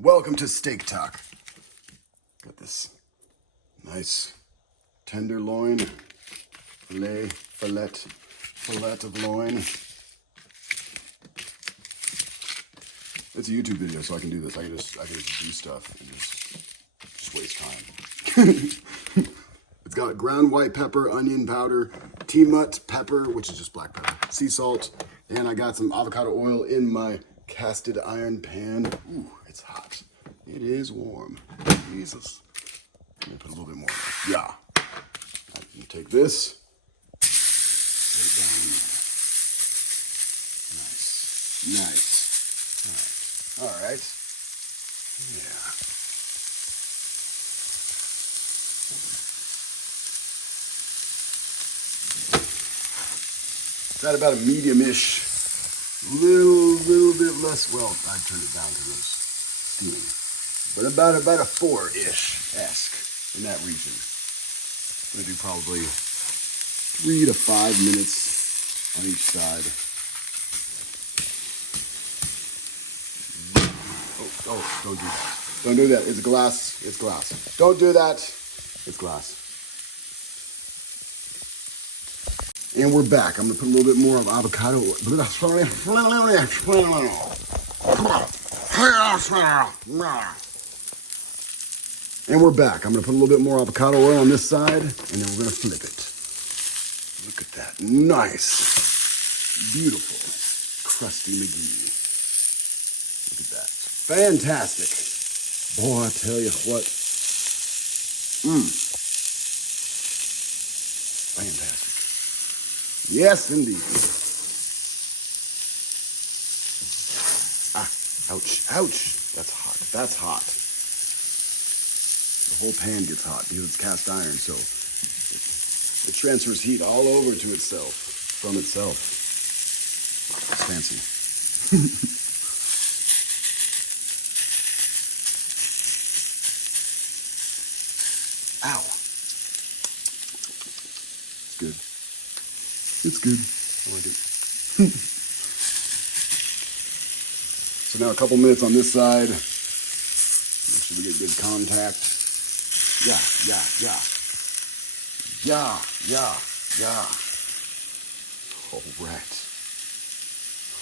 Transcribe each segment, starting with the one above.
Welcome to SteakTok. Got this nice tenderloin, fillet of loin. It's a YouTube video, so I can do this. I can just do stuff and just waste time. It's got ground white pepper, onion powder, T-Mut pepper, which is just black pepper, sea salt, and I got some avocado oil in my casted iron pan. Ooh, it's hot. It is warm. Jesus. Let me put a little bit more. Yeah. I can take this. Right down. Nice. All right. Yeah. Got about a medium-ish, little bit less. Well, I turned it down because it was steaming, but about a 4-ish in that region. I'm gonna do probably 3 to 5 minutes on each side. Oh, don't do that. Don't do that. It's glass. It's glass. Don't do that. It's glass. And we're back. I'm gonna put a little bit more of avocado. And we're back. I'm gonna put a little bit more avocado oil on this side, and then we're gonna flip it. Look at that. Nice. Beautiful. Crusty McGee. Look at that. Fantastic. Boy, I tell you what. Fantastic. Yes, indeed. Ouch. That's hot. That's hot. The whole pan gets hot because it's cast iron, so it transfers heat all over to itself, from itself. It's fancy. Ow. It's good. It's good. I like it. So now a couple minutes on this side. Make sure we get good contact. Yeah.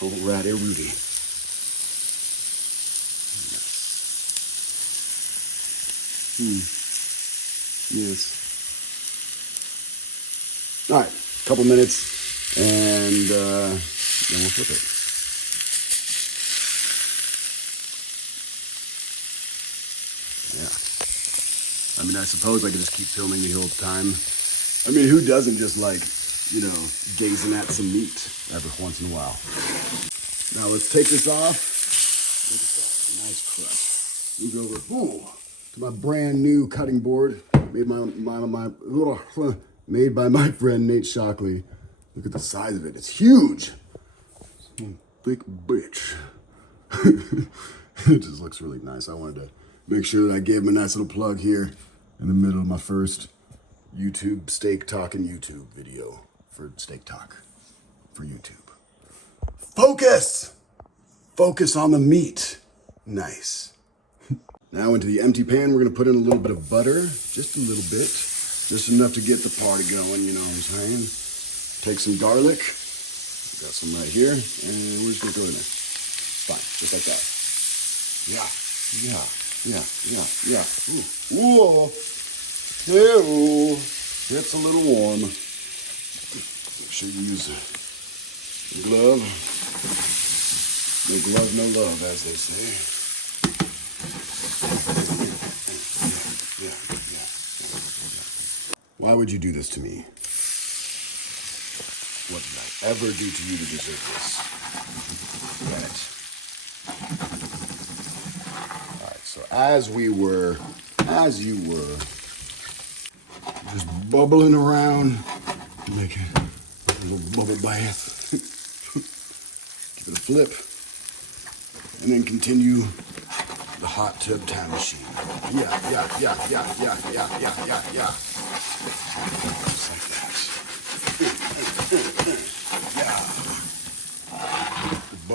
All right, Rudy. Yes. All right, couple minutes, and then we'll flip it. Yeah. I mean, I suppose I could just keep filming the whole time. I mean, who doesn't just like, gazing at some meat every once in a while? Now let's take this off. Look at that, nice crush. Move over to my brand new cutting board made by my friend Nate Shockley. Look at the size of it. It's huge. Big bitch. It just looks really nice. I wanted to make sure that I gave him a nice little plug here in the middle of my first YouTube SteakTok and YouTube video for SteakTok for YouTube. Focus! Focus on the meat. Nice. Now into the empty pan, we're gonna put in a little bit of butter, just a little bit. Just enough to get the party going, you know what I'm saying? Take some garlic. Got some right here, and we're just gonna throw it in there. Fine, just like that. Yeah. Ooh. Whoa. Ew. It's a little warm. Make sure you use a glove. No glove, no love, as they say. Yeah. Why would you do this to me? What did I ever do to you to deserve this? Right. All right, so as you were just bubbling around, making a little bubble bath. Give it a flip, and then continue the hot tub time machine. Yeah. Just like that. Yeah.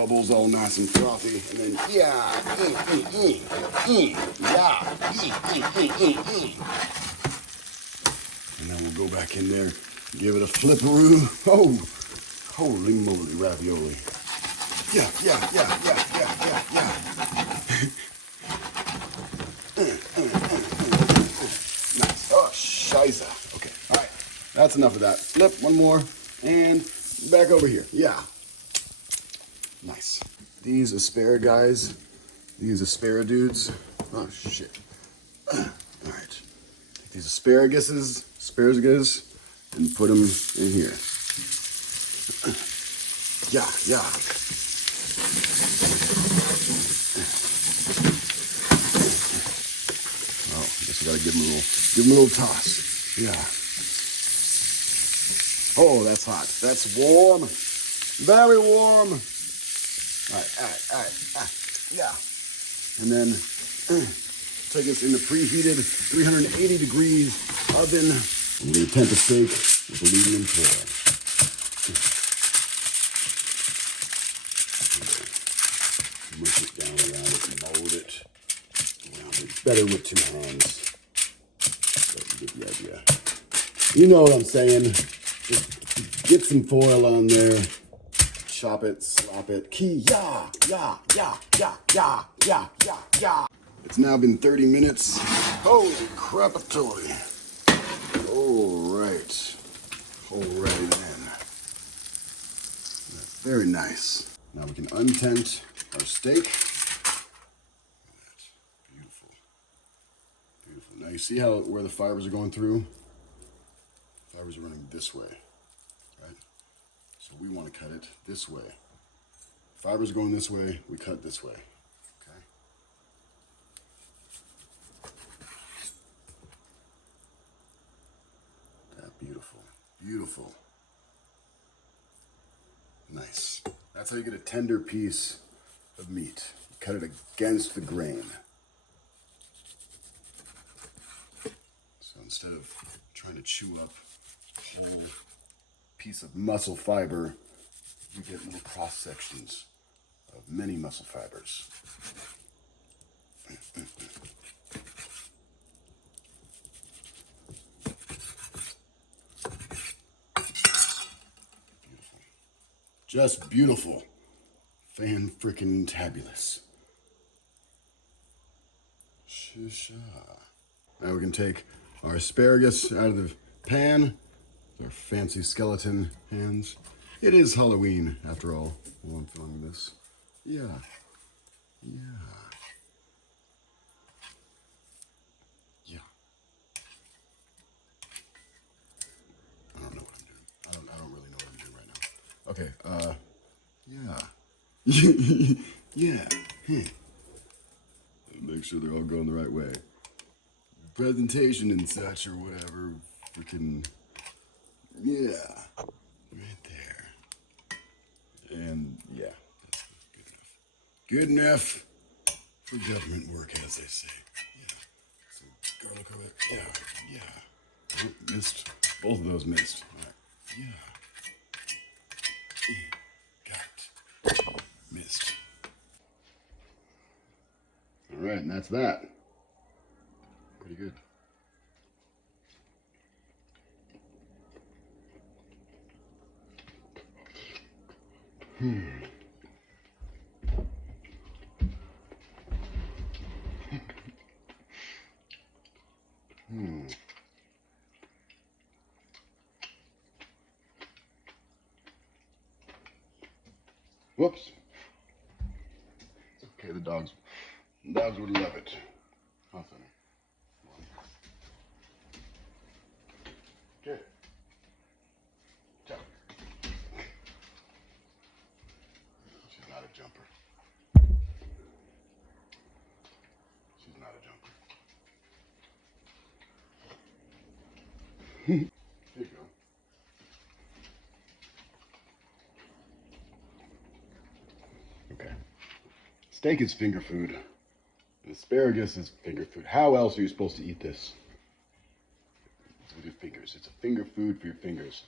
bubbles all nice and frothy. And then, yeah, and then we'll go back in there, give it a flipperoo. Oh, holy moly, ravioli. Yeah. Nice. Oh, shiza. Okay, all right. That's enough of that. Flip, one more, and back over here. Yeah. Nice. These asparagus, these asparadudes. Oh, shit. All right. Take these asparagus, and put them in here. Yeah. Oh, I guess we gotta give them a little toss. Yeah. Oh, that's hot. That's warm. Very warm. All right. Yeah. And then take this in the preheated 380 degrees oven. I'm gonna tempt the steak with a medium flare. Mush it down around it and mold it. Better with 2 hands. So you get the idea. You know what I'm saying. Just get some foil on there. Chop it, slap it. Yeah. It's now been 30 minutes. Holy crapatory. Alrighty then. Very nice. Now we can untent our steak. Beautiful. Now you see where the fibers are going through? Fibers are running this way, right? So we want to cut it this way. Fibers going this way, we cut this way, okay? Yeah, beautiful. Nice. That's how you get a tender piece of meat. You cut it against the grain. So instead of trying to chew up a whole piece of muscle fiber, you get little cross sections of many muscle fibers. Just beautiful. Fan-frickin-tabulous. Shisha. Now we can take our asparagus out of the pan with our fancy skeleton hands. It is Halloween, after all, while I'm filming this. Yeah. I don't know what I'm doing. I don't really know what I'm doing right now. Okay, yeah. Make sure they're all going the right way. Presentation and such or whatever. Freaking, yeah. Right there. And yeah, that's good enough for government work, as they say. Yeah. So garlic over there. Yeah. Oh, missed. Both of those missed. All right. Yeah. Got it. Missed. All right, and that's that. Pretty good. Whoops. It's okay, the dogs would love it. How funny. Okay. Ciao. She's not a jumper. Here you go. Okay. Steak is finger food. And asparagus is finger food. How else are you supposed to eat this? It's with your fingers. It's a finger food for your fingers.